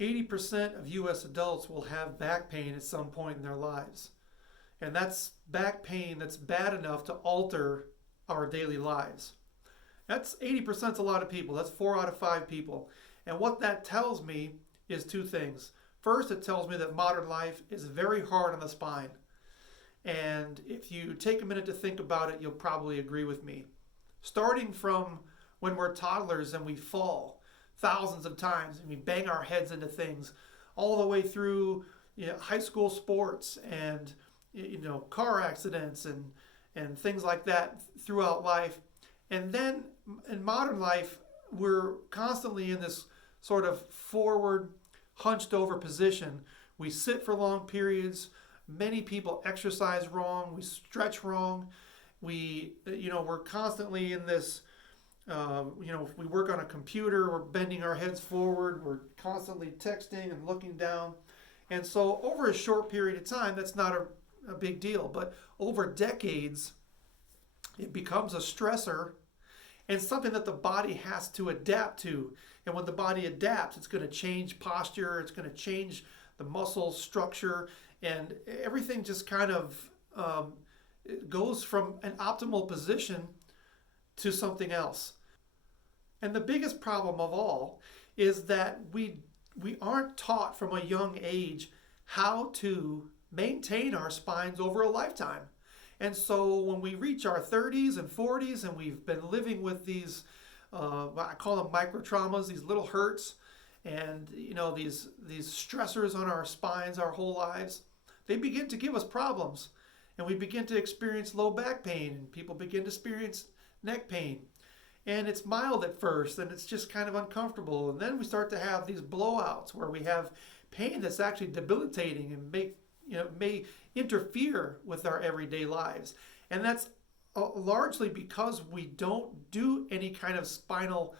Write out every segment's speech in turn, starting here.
80% of US adults will have back pain at some point in their lives. And that's back pain that's bad enough to alter our daily lives. That's 80% is a lot of people. That's 4 out of 5 people. And what that tells me is two things. First, it tells me that modern life is very hard on the spine. And if you take a minute to think about it, you'll probably agree with me. Starting from when we're toddlers and we fall thousands of times and we bang our heads into things, all the way through high school sports and car accidents and things like that throughout life. And then in modern life, we're constantly in this sort of forward, hunched over position. We sit for long periods. Many people exercise wrong. We stretch wrong. We're constantly in this, if we work on a computer, we're bending our heads forward. We're constantly texting and looking down. And so over a short period of time, that's not a big deal. But over decades, it becomes a stressor and something that the body has to adapt to. And when the body adapts, it's going to change posture, it's going to change the muscle structure, and everything just kind of goes from an optimal position to something else. And the biggest problem of all is that we aren't taught from a young age how to maintain our spines over a lifetime. And so when we reach our 30s and 40s and we've been living with these, I call them micro traumas, these little hurts, and these stressors on our spines our whole lives, they begin to give us problems. And we begin to experience low back pain, and people begin to experience neck pain. And it's mild at first, and it's just kind of uncomfortable. And then we start to have these blowouts where we have pain that's actually debilitating and may interfere with our everyday lives. And that's largely because we don't do any kind of spinal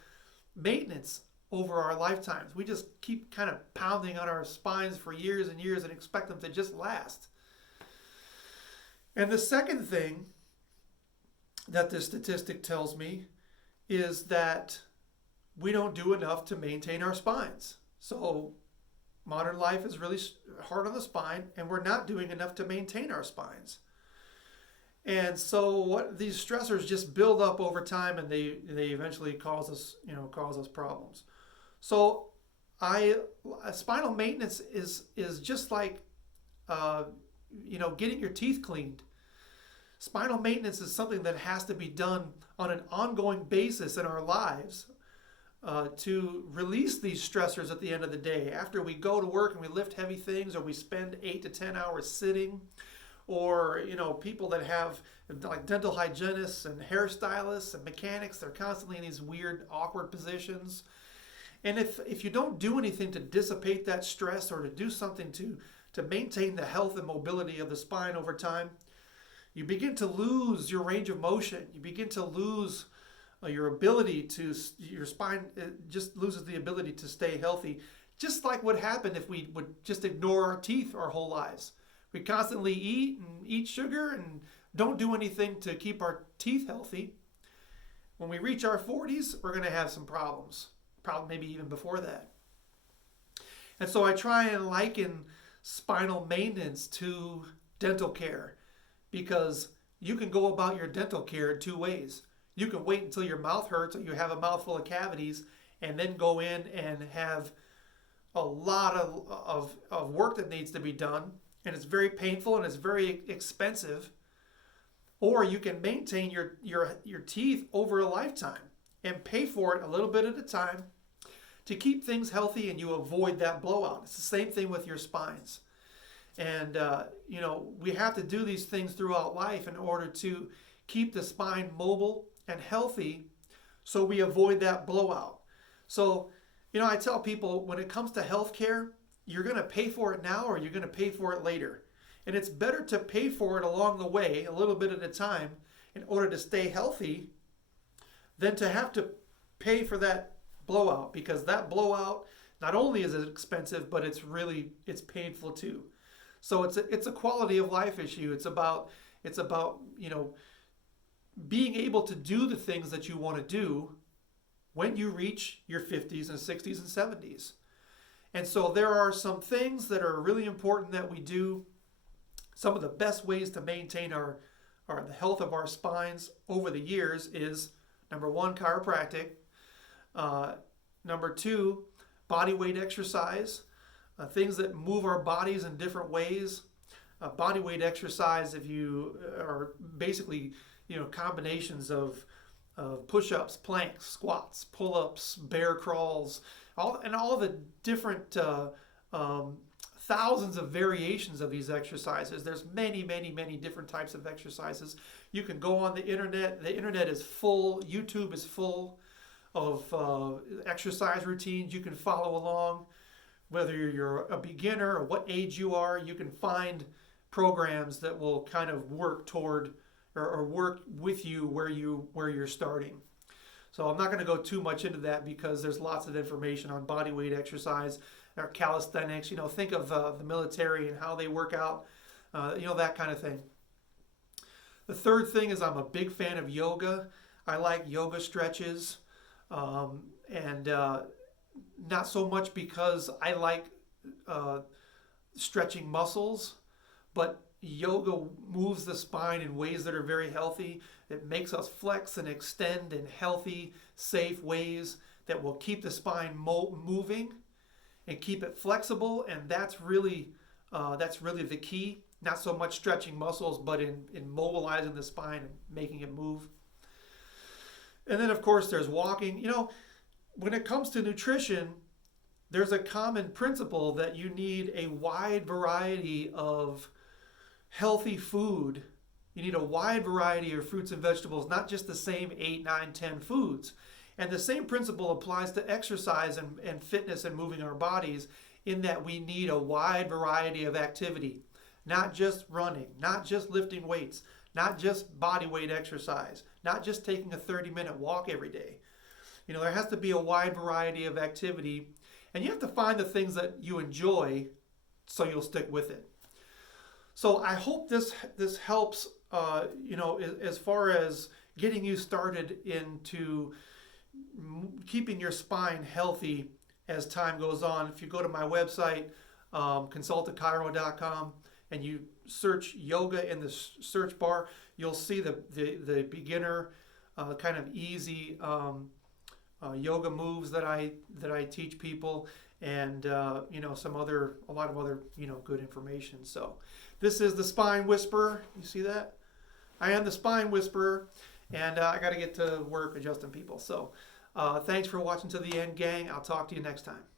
maintenance over our lifetimes. We just keep kind of pounding on our spines for years and years and expect them to just last. And the second thing that this statistic tells me is that we don't do enough to maintain our spines. So modern life is really hard on the spine, and we're not doing enough to maintain our spines. And so what these stressors just build up over time, and they eventually cause us problems. So spinal maintenance is just like getting your teeth cleaned. Spinal maintenance is something that has to be done on an ongoing basis in our lives to release these stressors at the end of the day. After we go to work and we lift heavy things, or we spend 8 to 10 hours sitting, or people that have like dental hygienists and hairstylists and mechanics, they're constantly in these weird, awkward positions. And if you don't do anything to dissipate that stress or to do something to maintain the health and mobility of the spine over time, you begin to lose your range of motion. You begin to lose your ability your spine just loses the ability to stay healthy. Just like what happened if we would just ignore our teeth our whole lives. We constantly eat sugar and don't do anything to keep our teeth healthy. When we reach our 40s, we're going to have some problems. Probably maybe even before that. And so I try and liken spinal maintenance to dental care, because you can go about your dental care in 2 ways. You can wait until your mouth hurts or you have a mouthful of cavities and then go in and have a lot of work that needs to be done, and it's very painful and it's very expensive. Or you can maintain your teeth over a lifetime and pay for it a little bit at a time to keep things healthy, and you avoid that blowout. It's the same thing with your spines. And, we have to do these things throughout life in order to keep the spine mobile and healthy so we avoid that blowout. So, I tell people, when it comes to healthcare, you're going to pay for it now or you're going to pay for it later. And it's better to pay for it along the way, a little bit at a time, in order to stay healthy, than to have to pay for that blowout, because that blowout, not only is it expensive, but it's painful too. So it's a quality of life issue. It's about being able to do the things that you want to do when you reach your 50s and 60s and 70s. And so there are some things that are really important that we do. Some of the best ways to maintain the health of our spines over the years is number one, chiropractic. Number two, body weight exercise. Things that move our bodies in different ways. Body weight exercise, if you are basically, combinations of push-ups, planks, squats, pull-ups, bear crawls, all the different thousands of variations of these exercises. There's many, many, many different types of exercises. You can go on the internet. The internet is full. YouTube is full of exercise routines. You can follow along. Whether you're a beginner or what age you are, you can find programs that will kind of work toward or work with you where you're starting. So I'm not going to go too much into that because there's lots of information on body weight exercise or calisthenics. Think of the military and how they work out, that kind of thing. The third thing is I'm a big fan of yoga. I like yoga stretches, and not so much because I like stretching muscles, but yoga moves the spine in ways that are very healthy. It makes us flex and extend in healthy, safe ways that will keep the spine moving and keep it flexible. And that's really the key. Not so much stretching muscles, but in mobilizing the spine and making it move. And then, of course, there's walking. When it comes to nutrition, there's a common principle that you need a wide variety of healthy food. You need a wide variety of fruits and vegetables, not just the same 8, 9, 10 foods. And the same principle applies to exercise and fitness and moving our bodies, in that we need a wide variety of activity, not just running, not just lifting weights, not just body weight exercise, not just taking a 30-minute walk every day. There has to be a wide variety of activity, and you have to find the things that you enjoy so you'll stick with it. So I hope this helps, as far as getting you started into keeping your spine healthy as time goes on. If you go to my website, Consult-A-Chiro.com, and you search yoga in the search bar, you'll see the beginner, kind of easy yoga moves that I teach people, and a lot of other good information. So this is the Spine Whisperer. You see that? I am the Spine Whisperer, and I got to get to work adjusting people. So thanks for watching to the end, gang. I'll talk to you next time.